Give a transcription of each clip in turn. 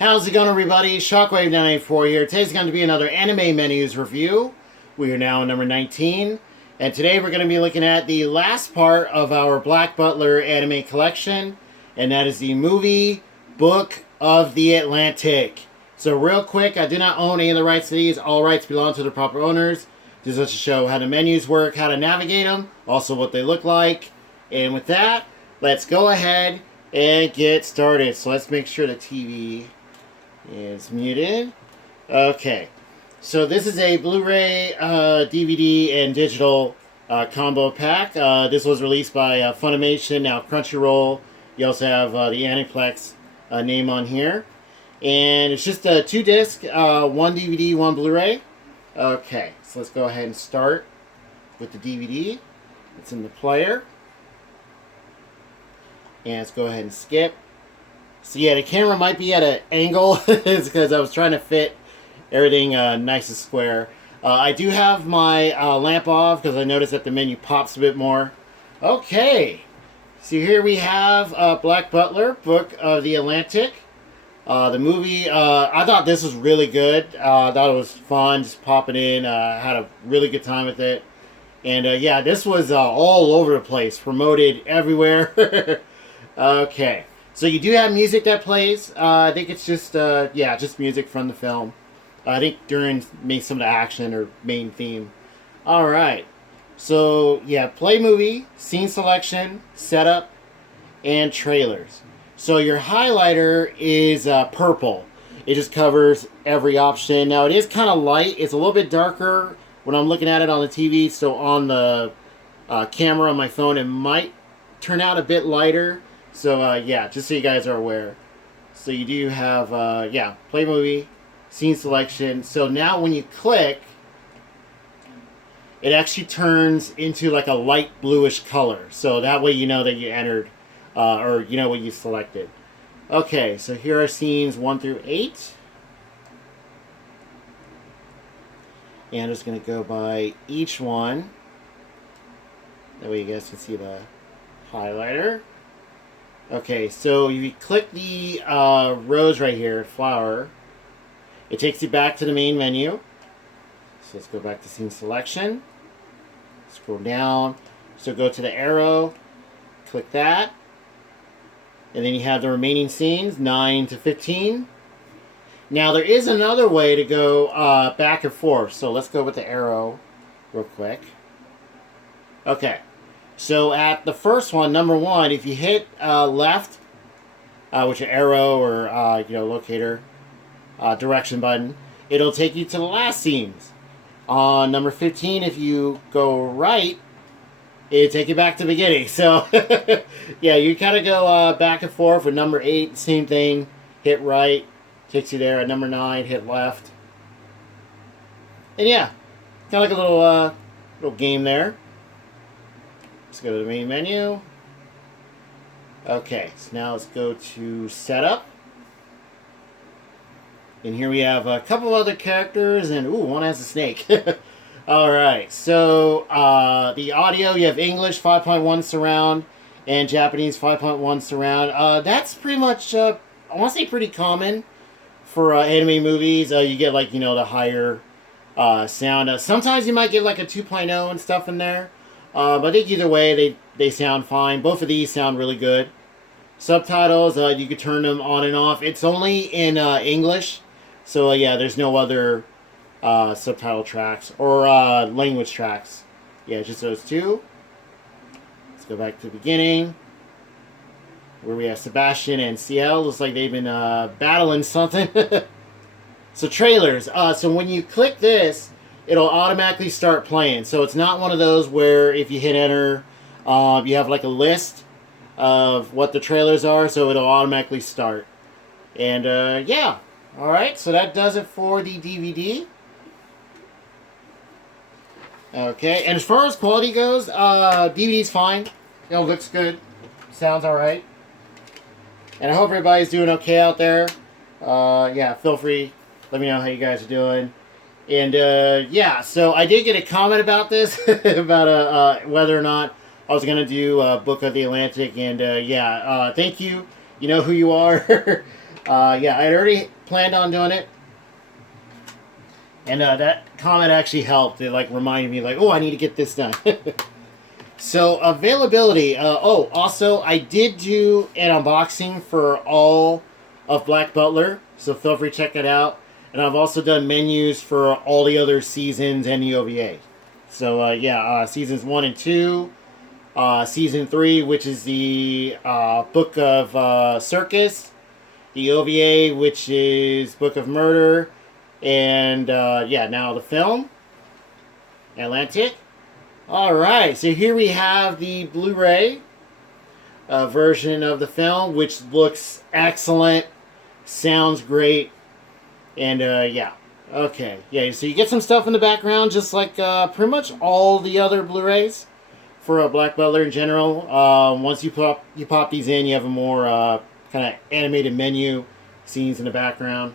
How's it going, everybody? Shockwave984 here. Today's going to be another anime menus review. We are now on number 19. And today we're going to be looking at the last part of our Black Butler anime collection. And that is the movie Book of the Atlantic. So real quick, I do not own any of the rights to these. All rights belong to the proper owners. This is to show how the menus work, how to navigate them, also what they look like. And with that, let's go ahead and get started. So let's make sure the TV is muted. Okay, so this is a Blu-ray, DVD, and digital combo pack. This was released by Funimation, now Crunchyroll. You also have the Aniplex name on here. And it's just a 2-disc, 1 DVD, 1 Blu-ray. Okay, so let's go ahead and start with the DVD. It's in the player. And let's go ahead and skip. So yeah, the camera might be at an angle. It's because I was trying to fit everything nice and square. I do have my lamp off because I noticed that the menu pops a bit more. Okay, so here we have Black Butler, Book of the Atlantic. The movie, I thought this was really good. I thought it was fun, just popping in. Had a really good time with it. And yeah, this was all over the place, promoted everywhere. Okay. So you do have music that plays. I think it's just, yeah, just music from the film. I think during maybe some of the action or main theme. All right. So, yeah, play movie, scene selection, setup, and trailers. So your highlighter is purple. It just covers every option. Now, it is kind of light. It's a little bit darker when I'm looking at it on the TV. So on the camera on my phone, it might turn out a bit lighter. So, yeah, just so you guys are aware. So you do have, yeah, play movie, scene selection. So now when you click, it actually turns into like a light bluish color. So that way you know that you entered, or you know what you selected. Okay, so here are scenes 1 through 8. And I'm just going to go by each one. That way you guys can see the highlighter. Okay, so if you click the rose right here, flower, it takes you back to the main menu. So let's go back to scene selection. Scroll down. So go to the arrow, click that. And then you have the remaining scenes, 9 to 15. Now there is another way to go back and forth. So let's go with the arrow real quick. Okay. So at the first one, number 1, if you hit left, which is arrow or locator, direction button, it'll take you to the last scenes. On number 15, if you go right, it'll take you back to the beginning. So yeah, you kind of go back and forth. With number 8, same thing. Hit right, takes you there. At number 9, hit left. And yeah, kind of like a little game there. Let's go to the main menu. Okay, so now let's go to setup. And here we have a couple of other characters, and ooh, one has a snake. Alright, so the audio, you have English 5.1 surround and Japanese 5.1 surround. That's pretty much, I want to say pretty common for anime movies. You get like, the higher sound. Sometimes you might get like a 2.0 and stuff in there. But I think either way, they sound fine. Both of these sound really good. Subtitles, you can turn them on and off. It's only in English. So, yeah, there's no other subtitle tracks or language tracks. Yeah, just those two. Let's go back to the beginning. Where we have Sebastian and CL. Looks like they've been battling something. So, trailers. So, when you click this, it'll automatically start playing. So it's not one of those where if you hit enter, you have like a list of what the trailers are, so it'll automatically start. And yeah, alright, so that does it for the DVD. Okay, and as far as quality goes, DVD's fine. Looks good. Sounds alright. And I hope everybody's doing okay out there. Yeah, feel free. Let me know how you guys are doing. And, yeah, so I did get a comment about this, about whether or not I was going to do Book of the Atlantic. And, yeah, thank you. You know who you are. Yeah, I had already planned on doing it, and that comment actually helped. It like reminded me, like, oh, I need to get this done. So availability. Oh, also I did do an unboxing for all of Black Butler, so feel free to check it out. And I've also done menus for all the other seasons and the OVA. So yeah, seasons 1 and 2, season 3, which is the Book of Circus, the OVA, which is Book of Murder, and yeah, now the film, Atlantic. Alright, so here we have the Blu-ray version of the film, which looks excellent, sounds great, and yeah. Okay, yeah, so you get some stuff in the background, just like pretty much all the other Blu-rays for Black Butler in general. Once you pop these in, you have a more kind of animated menu, scenes in the background.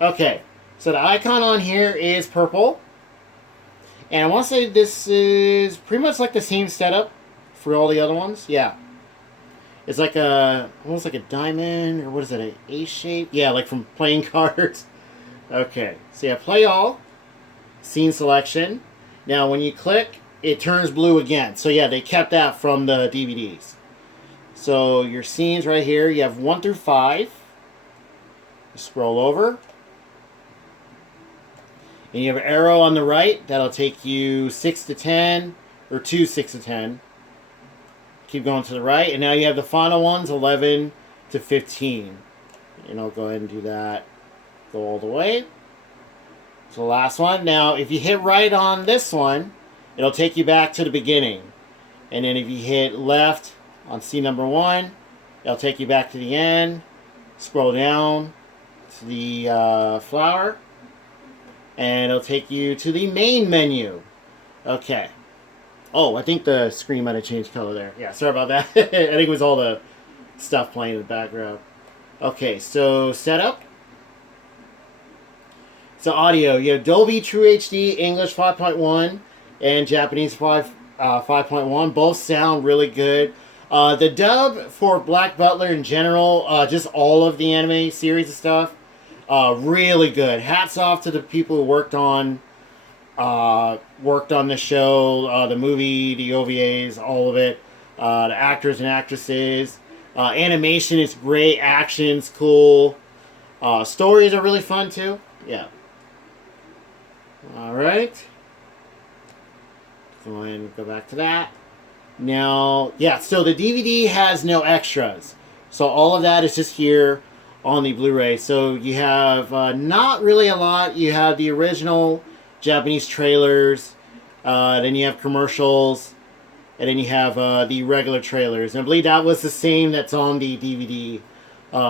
Okay, so the icon on here is purple. And I want to say this is pretty much like the same setup for all the other ones. Yeah. It's like almost like a diamond, or what is it, an A shape? Yeah, like from playing cards. Okay, so yeah, play all, scene selection. Now when you click, it turns blue again. So yeah, they kept that from the DVDs. So your scenes right here, you have 1 through 5. Scroll over. And you have an arrow on the right. That'll take you 6 to 10, or to 6 to 10. Keep going to the right. And now you have the final ones, 11 to 15. And I'll go ahead and do that. Go all the way. So the last one. Now, if you hit right on this one, it'll take you back to the beginning. And then if you hit left on scene number 1, it'll take you back to the end. Scroll down to the flower. And it'll take you to the main menu. Okay. Oh, I think the screen might have changed color there. Yeah, sorry about that. I think it was all the stuff playing in the background. Okay, so setup. So audio. You have Dolby True HD, English 5.1, and Japanese 5.1. Both sound really good. The dub for Black Butler in general, just all of the anime series and stuff, really good. Hats off to the people who worked on the show, the movie, the OVAs, all of it. The actors and actresses. Animation is great. Action's cool. Stories are really fun too. Yeah. Alright. Go ahead and go back to that. Now, yeah, so the DVD has no extras. So all of that is just here on the Blu-ray. So you have not really a lot. You have the original Japanese trailers, then you have commercials, and then you have the regular trailers. And I believe that was the same that's on the DVD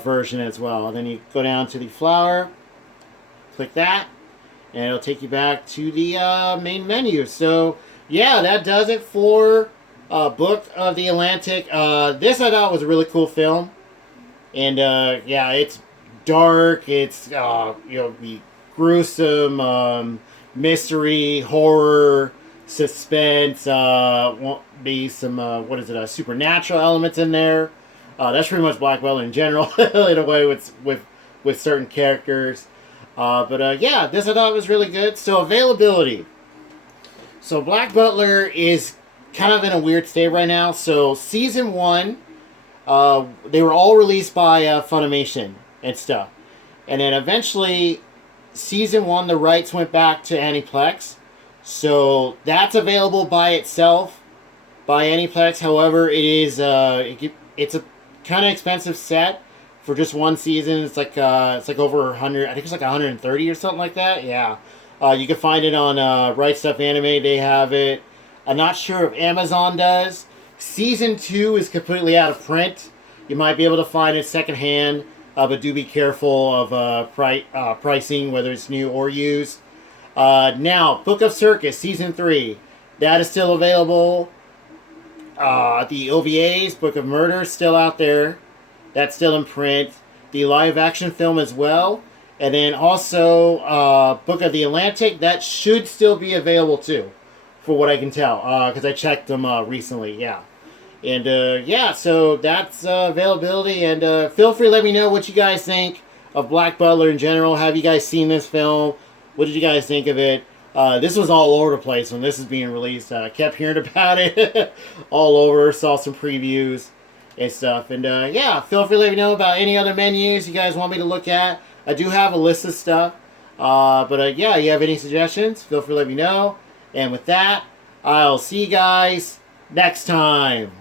version as well. And then you go down to the flower, click that, and it'll take you back to the main menu. So yeah, that does it for Book of the Atlantic. This I thought was a really cool film. And yeah, it's dark. It's the gruesome, mystery, horror, suspense. Won't be some supernatural elements in there. That's pretty much Black Butler in general, in a way with certain characters. But yeah, this I thought was really good. So availability. So Black Butler is kind of in a weird state right now. So season 1. They were all released by Funimation and stuff. And then eventually, season 1, the rights went back to Aniplex. So that's available by itself by Aniplex. However, it is it's a kind of expensive set for just one season. It's like over 100. I think it's like 130 or something like that. Yeah. You can find it on Right Stuff Anime. They have it. I'm not sure if Amazon does. Season 2 is completely out of print. You might be able to find it secondhand, but do be careful of pricing, whether it's new or used. Now, Book of Circus, Season 3. That is still available. The OVAs, Book of Murder, is still out there. That's still in print. The live-action film as well. And then also, Book of the Atlantic, that should still be available too, for what I can tell, because I checked them recently, yeah. And yeah, so that's availability, and feel free to let me know what you guys think of Black Butler in general. Have you guys seen this film? What did you guys think of it? This was all over the place when this is being released. I kept hearing about it all over. Saw some previews and stuff. And yeah, feel free to let me know about any other menus you guys want me to look at. I do have a list of stuff. But yeah, you have any suggestions? Feel free to let me know. And with that, I'll see you guys next time.